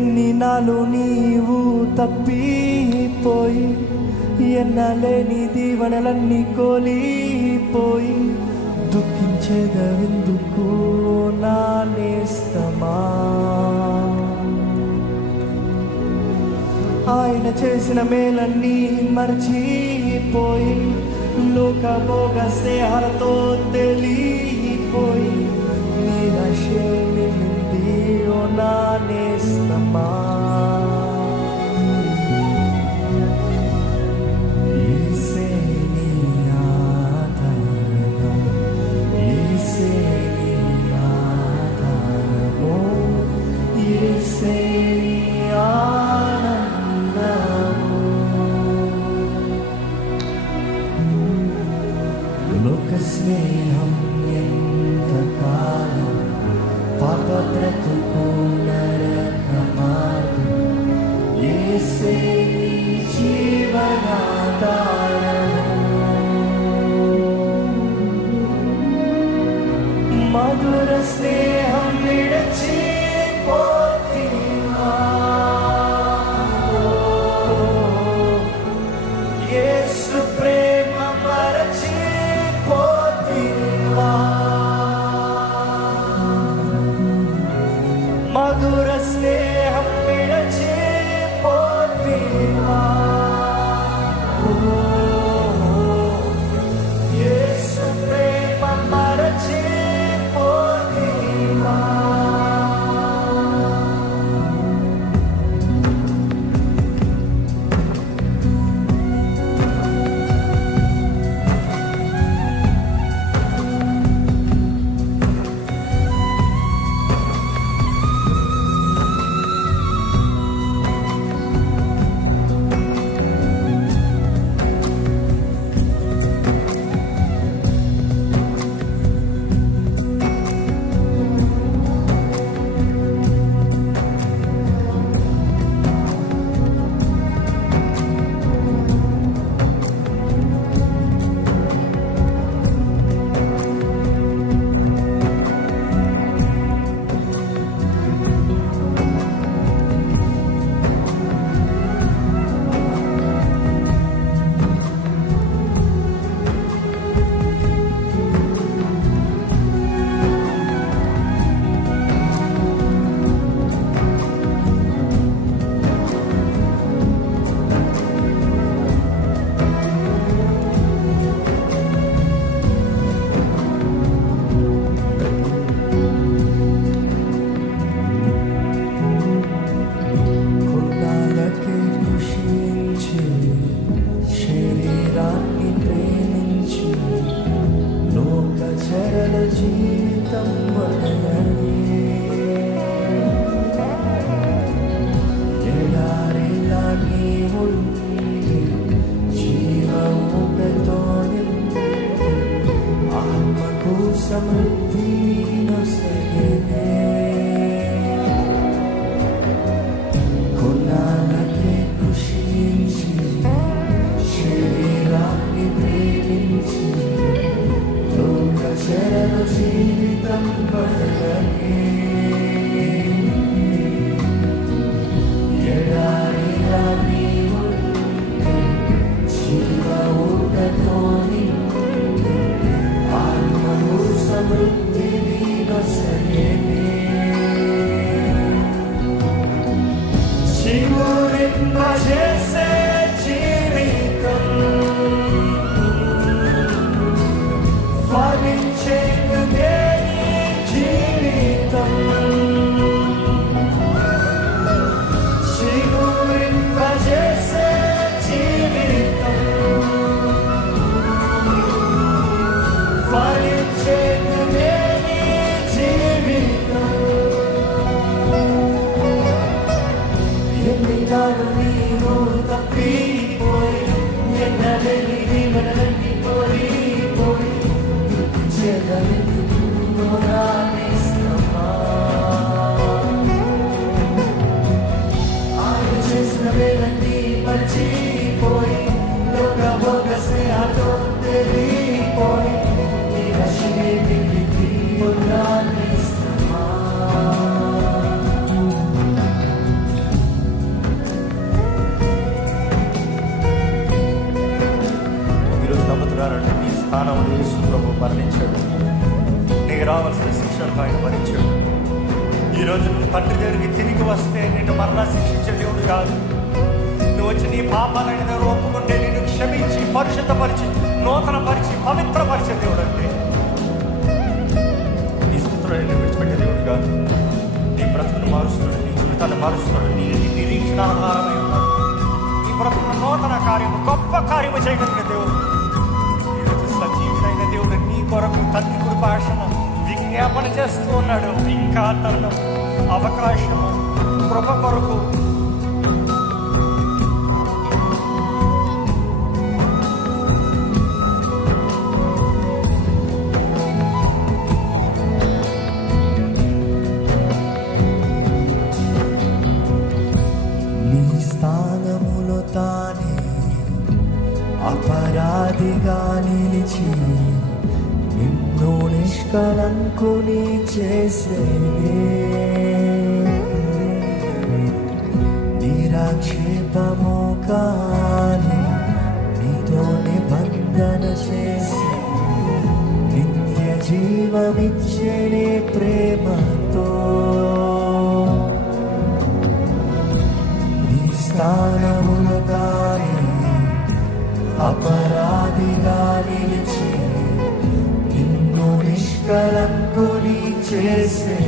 ఎన్ని నాలు నీవు తప్పిపోయి, ఎన్నలేని దీవెనలన్నీ కోల్పోయి, దుఃఖించేదెందుకు నా నేస్తమా? ఆయన చేసిన మేలన్నీ మర్చిపోయి, లోకభోగ స్నేహాలతో తెలిపోయి, నిరాశేమింది ఓ నా నేస్తమా? యేసే నీ ఆధారం, యేసే నీ ఆధారము, యేసే నీ ఆనందము. లోక స్నేహం ఎంతకాలం, పాప బ్రతుకు నరక మార్గం, యేసే నీ జీవనాధారము. మధుర స్నేహం విడచిపోతివా, యేసు ప్రేమ మరచిపోతివా. మధుర స్నేహం విడచిపోతివా, యేసు ప్రేమ మరచిపోతివా. Fale, స్థానంలో యేసు ప్రభు మరణించాడు. నీకు రావాల్సిన శిక్షలను ఆయన భరించాడు. ఈరోజు నువ్వు తండ్రి దగ్గరికి తిరిగి వస్తే నిన్ను మరలా శిక్షించే దేవుడు కాదు. నువ్వు వచ్చి నీ పాపాలని దగ్గర ఒప్పుకుంటే నిన్ను క్షమించి పరిశుద్ధపరిచి నూతనపరిచి పవిత్రపరిచే దేవుడు అంటే నీ స్థితిలో నిన్ను విడిచిపెట్టే దేవుడు కాదు. నీ బ్రతుకును మారుస్తాడు, నీ జీవితాన్ని మారుస్తాడు. నీ నిరీక్షణ ఆధారమై ఉన్నాడు. నీ బ్రతుకును నూతన కార్యము గొప్ప కార్యము చేయగలిగిన దేవుడు. ఈరోజు సజీవుడైన దేవుడు నీ కొరకు తండ్రి కృపాశను విజ్ఞాపన చేస్తూ ఉన్నాడు. ఇంకా తరుణం, అవకాశము, కృప కొరకు నీ స్థానములో తానే అపరాధిగా నిలిచి నిన్ను నిష్కలంకుని చేసే నిరాక్షేపము కాని నీతో నిబంధన చేసి నిత్య జీవమిచ్చే ప్రేమతో నీ స్థానములో తానే అపరాధిగా నిలిచి నిన్ను నిష్కలంకుని చేసే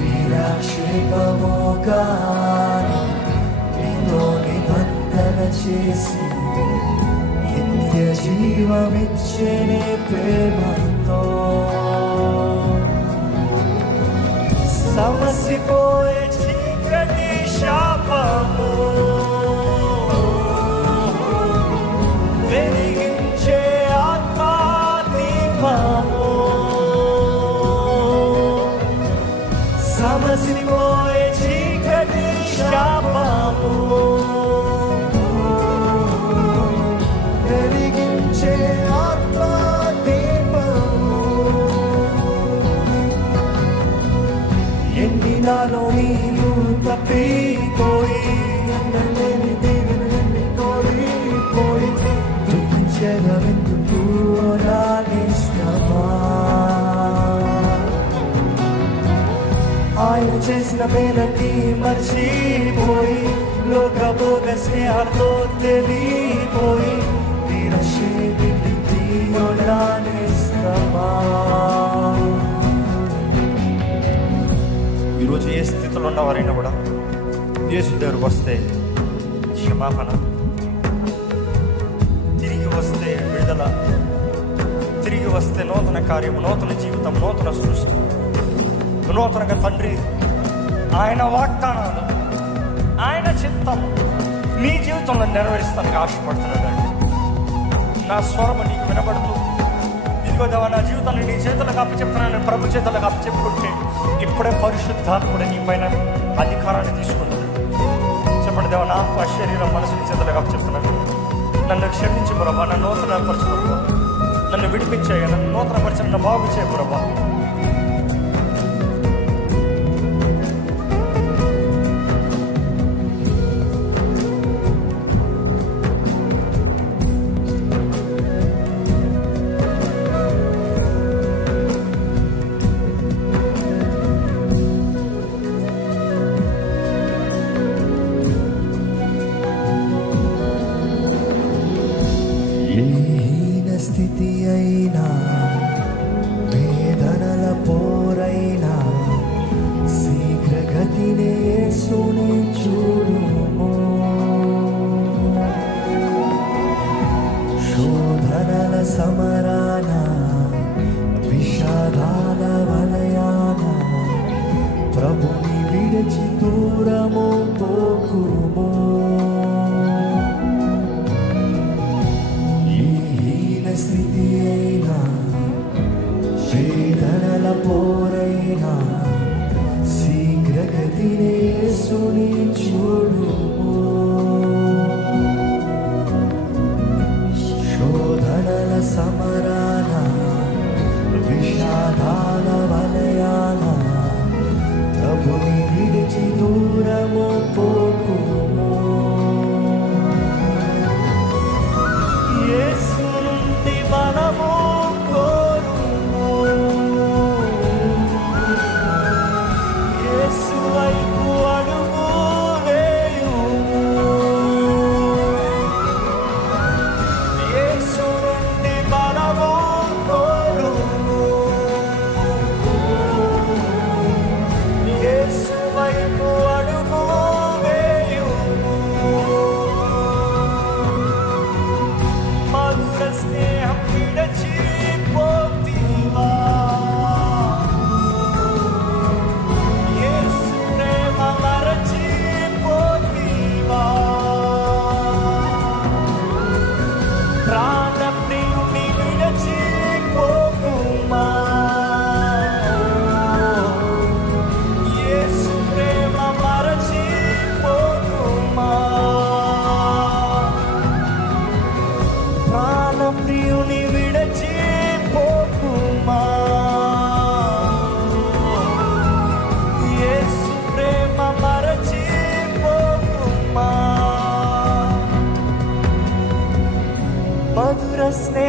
నిరాక్షేపము కాని నీతో నిబంధన చేసి నిత్య జీవమిచ్చే ప్రేమతో సమసిపోయే చీకటి శాపము వెలిగించే ఆత్మా దీపము సమసిపోయే చీకటి శాపము వెలిగించే ఆత్మా దీపము ఎండినాలో నీరు తప్పిపోయి ఎండలేని దేవుని కోల్పోయి దుఃఖించగలెందుకు రాణిస్తామా ఆయన చేసిన మేలన్నీ మర్చిపోయి లోకభోగ స్నేహాలతో తెలిపోయి నిరశేమికి రాణిస్తామా ఈరోజు ఏ స్థితిలో ఉన్నవారైనా కూడా యేసు దగ్గరకు వస్తే క్షమాపణ, తిరిగి వస్తే విడుదల, తిరిగి వస్తే నూతన కార్యము, నూతన జీవితం, నూతన సృష్టి, నూతనగా తండ్రి ఆయన వాగ్దానాలు, ఆయన చిత్తం నీ జీవితంలో నెరవేరుస్తానికి ఆశపడుతున్నాడండి. నా స్వరము నీకు వినబడుతూ ఇదిగో దేవా నా జీవితాన్ని నీ చేతులకు అప్పచెప్తున్నాను, ప్రభు చేతులకు అప్పచెప్పుకుంటే ఇప్పుడే పరిశుద్ధాత్ముడు నీ పైన అధికారాన్ని తీసుకుంటాడు. చెప్పండి, దేవా నా ఆత్మ శరీరం మనసుని చేతులకు అప్పచెప్తున్నాను. నన్ను క్షమించు ప్రభా, నన్ను నూతన పరచు ప్రభా, నన్ను విడిపించాయి, నన్ను నూతన పరిచయం, నన్ను బాగు చేయ ప్రభా. స్థితి అయినా వేదనల పోరైనా శీఘ్రగతినే యేసుని చూడుము. శోధనల సమరాన విషాదాల వలయాన ప్రభుని విడిచి దూరము పోకుము. స్థితి అయినా వేదనల పోరైనా శీఘ్రగతినే యేసుని చూడుము. శోధనల సమరాన విషాదాల వలయాన ప్రభుని విడిచి దూరము పోకుము. స్నేహ